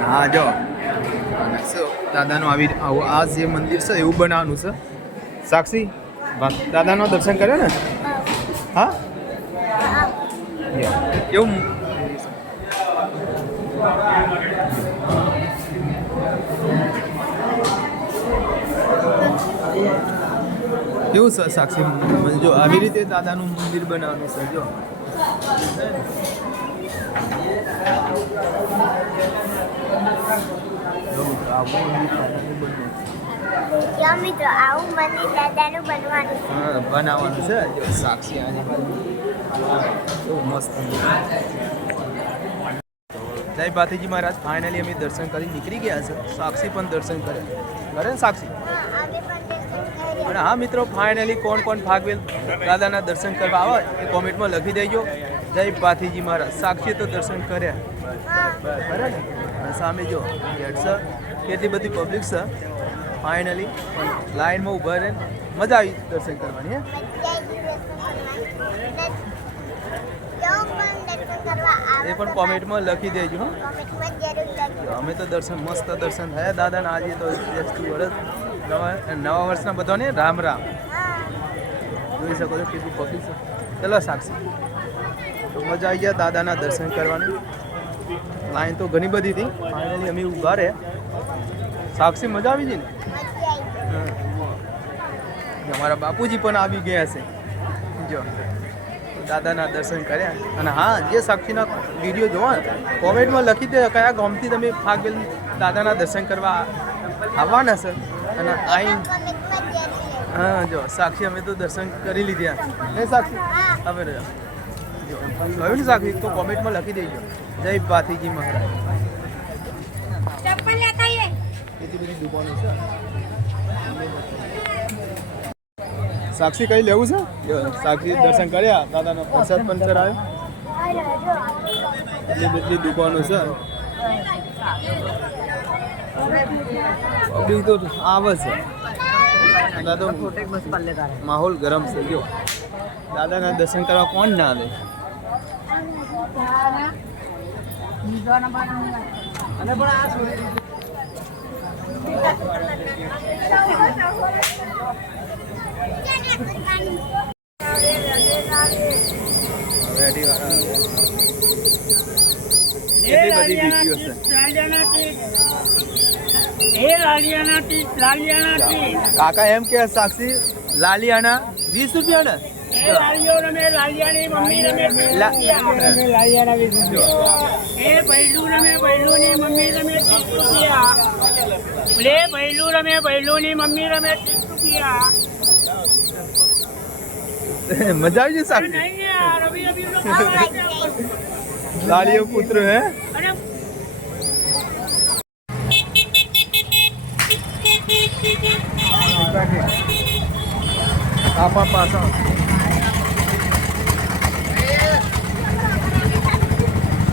હા જો અને શું દાદાનું આવી આ જે મંદિર છે એવું બનાવવાનું છે. સાક્ષી દાદાનો દર્શન કર્યો ને? હા? યો. કેવું? છે સાક્ષી જો આવી રીતે દાદાનું મંદિર બનાવવાનું છે જો જો. આવું મિત્રો આવું દાદાનું બનવાનું છે. બનાવવાનું છે. જો સાક્ષી આની. મસ્ત. જય ભાતીજી મહારાજ ફાઇનલી અમે દર્શન કરી નીકળી ગયા છે. સાક્ષી પણ દર્શન કરે. કરે ને સાક્ષી? અને હા મિત્રો ફાઇનલી કોણ કોણ ભાગવેલ દાદાના દર્શન કરવા આવે એ કોમેન્ટમાં લખી દેજો. જય પાથીજી મહારાજ. સાક્ષી તો દર્શન કર્યા. અને સામે જો ગેટ છે કેટલી બધી પબ્લિક છે ફાઇનલી પણ લાઈનમાં ઊભા રહે મજા આવી દર્શન કરવાની, હે? એ પણ કોમેન્ટમાં લખી દેજો, હો. અમે તો દર્શન, મસ્ત દર્શન થયા. દાદાના આજે તો વર્ષ નવા નવા વર્ષના બધાને રામ રામ. જોઈ શકો છો કેટલું પબ્લિક છે. ચલો સાક્ષી. તો મજા આવી ગયા દાદાના દર્શન કરવાની. લાઈન તો ઘણી બધી હતી. ફાઇનલી અમે ઊભા રહે સાક્ષી મજા આવી ગઈ ને. અમારા બાપુજી પણ આવી ગયા છે. જો. દાદાના દર્શન કર્યા. અને હા જે સાક્ષીના વીડિયો જોવા કોમેન્ટમાં લખી દે કયા ગામથી તમે ફાગેલ દાદાના દર્શન કરવા આવવાના છે. અને આઈ હા જો. સાક્ષી અમે તો દર્શન કરી લીધા. હે સાક્ષી? હવે રહ્યો. જો. કહ્યું ને સાક્ષી? તો કોમેન્ટમાં લખી દેજો. જય ભાતીજી મહારાજ. ચપ્પલ લેતા આવીએ. એટલી બધી દુકાનો છે સાક્ષી કઈ લેવું છે? સાક્ષી દર્શન કર્યા દાદાનો પ્રસાદ પણ ચડાવ્યો એટલી બધી દુકાનો છે. પબ્લિક તો આવે છે. દાદા માહોલ ગરમ છે. ગયો દાદાના દર્શન કરવા કોણ ના આવે? કાકા એમ કે સાક્ષી લાલિયાના વીસ રૂપિયા ને? મજા આવી જશે લાલિયો પુત્ર હે? આપા પાછા તો મિત્રો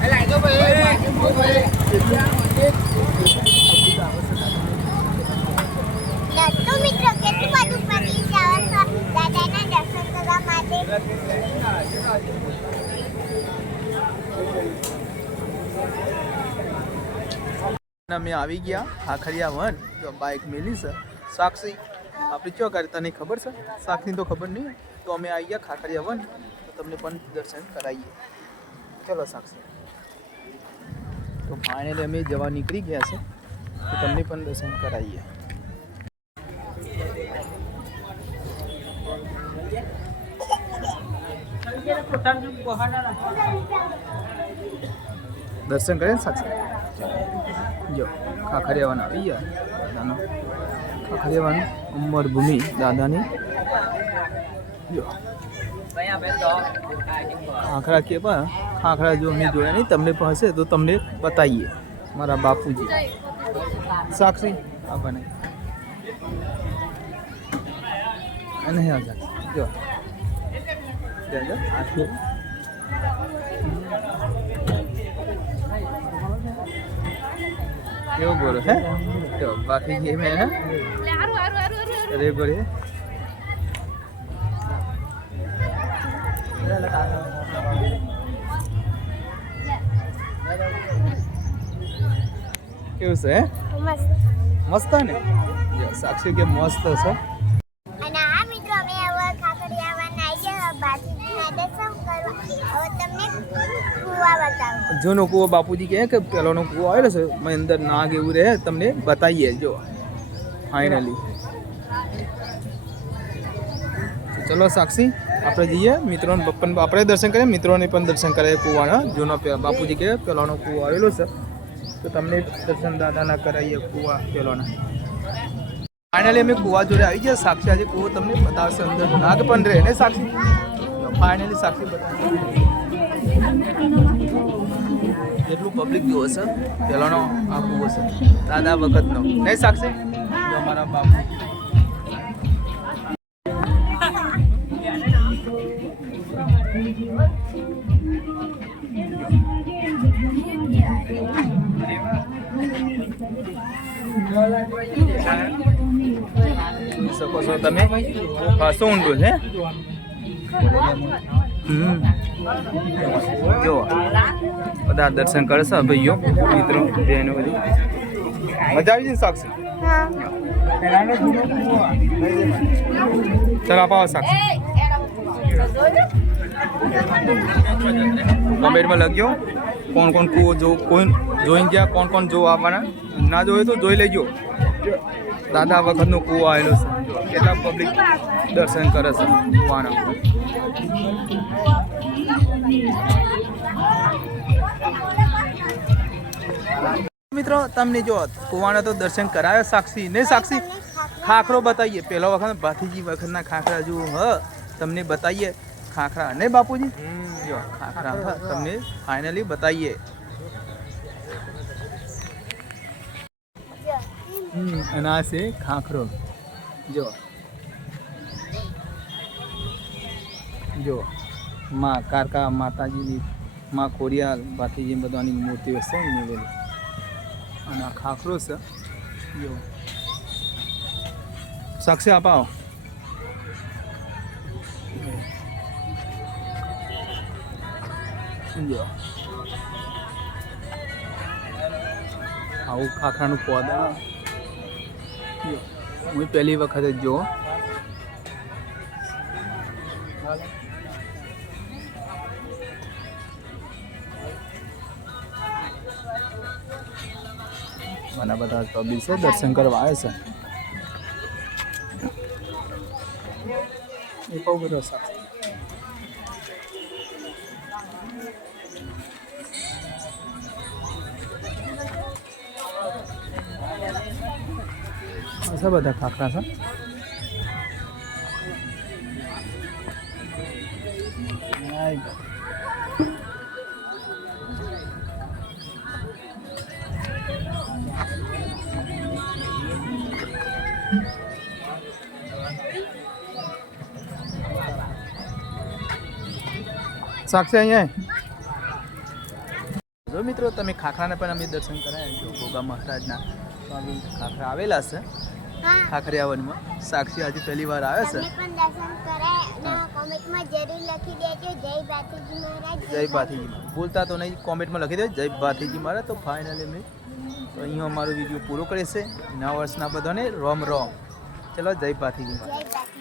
કેટલું બધું પડી જાવ દાદાના દર્શન કરવા માટે અમે આવી ગયા ખાખરિયા વન, જો બાઇક મેલી છે. સાક્ષી આપણે ચો કરી, તને ખબર છે? સાક્ષી તો ખબર નહીં. તો અમે આવી ગયા ખાખરિયા વન. તો તમને પણ દર્શન કરાવીએ. ચલો સાક્ષી તો ફાઇનલી અમે જવા નીકળી ગયા છે. તો તમને પણ દર્શન કરાવીએ. દર્શન કરે ને સાક્ષી જો, ખાખરિયાવાન આવી ગયા. દાદાનો ખાખરિયાવાન ઉંમર દાદાની. જો. ખાખરા કે પણ ખાખરા જો અમે જોયા નહીં તમને પાસે તો તમને બતાવીએ. મારા બાપુજી. સાક્ષી આ બને. અને હે આવજા જો. જો જો. આ જો. કેવો બોલો હે? જો બાકી ગેમ હે? અરે બોલે કેવું છે મસ્ત ને સાક્ષી કે મસ્ત છે. અને આ મિત્રો અમે હવે ખાખડિયાવાના આવી ગયા દર્શન કરવા. હવે તમને કુવા બતાવું. જૂનો કૂવો બાપુજી કહે કે પેલોનો કૂવો આવેલો છે મેં અંદર નાગ એવું રહે તમને બતાવીએ જો. ફાઇનલી ચલો સાક્ષી, આપણે જઈએ. મિત્રોને પપ્પાને આપણે દર્શન કરીએ, મિત્રોને પણ દર્શન કરીએ કુવાના. જૂનો બાપુજી કે પેલાનો કૂવો આવેલો છે. તો તમને દર્શન દાદાના કરાવીએ કૂવા પેલોના. ફાઇનલી અમે કૂવા જોડે આવી ગયા. સાક્ષી આજે કૂવો તમને બતાવશે અંદર. નાગ પણ રહે, ને સાક્ષી? ફાઇનલી સાક્ષી બતાવે. એટલું પબ્લિક જોવો છે પેલાનો આ કૂવો છે. દાદા વખતનો. નહીં સાક્ષી? અમારા બાપુ. શકો છો તમે. ખાસો ઊંડું છે? જો બધા દર્શન કરશે ભાઈઓ, મિત્રો, બહેનો બધી. મજા આવી ને સાક્ષી? ચાલો, આપ સાક્ષી. કમેન્ટમાં લખ્યો કોણ કોણ કૂવો જો કોઈ જોઈને ગયા, કોણ કોણ જોવા આવવાના? ના જોયું તો જોઈ લેજો. દાદા વખતનો કૂવો આવેલો છે. કેટલા પબ્લિક દર્શન કરે છે કૂવાના. મિત્રો, તમને જો કુવાના તો દર્શન કરાયો સાક્ષી? ને સાક્ષી? ખાખરો બતાવીએ. પહેલો વખત ભાથીજી વખતના ખાખરા જો હ. તમને બતાવીએ. ખાખરા. ને બાપુજી? જો ખાખરા. તમને ફાઇનલી બતાવીએ અને આ છે ખાખરો. જો. જો માં કારકા માતાજીની માં ખોડિયાલ ભાતીજી બધાની મૂર્તિઓ છે મેળવેલી અને આ ખાખરો છે. જો. સાક્ષી અપાવો જો આવું ખાખરાનું પોદા હું. પહેલી વખત જ જો ઘણા બધા પબ્લિક છે, દર્શન કરવા આવે છે. એ બહુ બધો સારો ખાસા બધા ખાખરા છે? સાક્ષી અહીંયા જો મિત્રો, તમે ખાખરાને પણ અમે દર્શન કરાયા ગોગા મહારાજના ખાખરા આવેલા છે. હા ખાખરિયાવનમાં સાક્ષી આજે પહેલી વાર આવે છે. પણ દર્શન કરાય કોમેન્ટમાં જરૂર લખી દેજો. જય બાપુજી મહારાજ. જય બોલતા તો નહીં કોમેન્ટમાં લખી દે જય ભાથીજી મહારાજ. તો ફાઇનલી મેં તો અહીંયા અમારો વીડિયો પૂરો કરે છે નવા વર્ષના બધાને રોમ રોમ. ચલો જય જય બાપુજી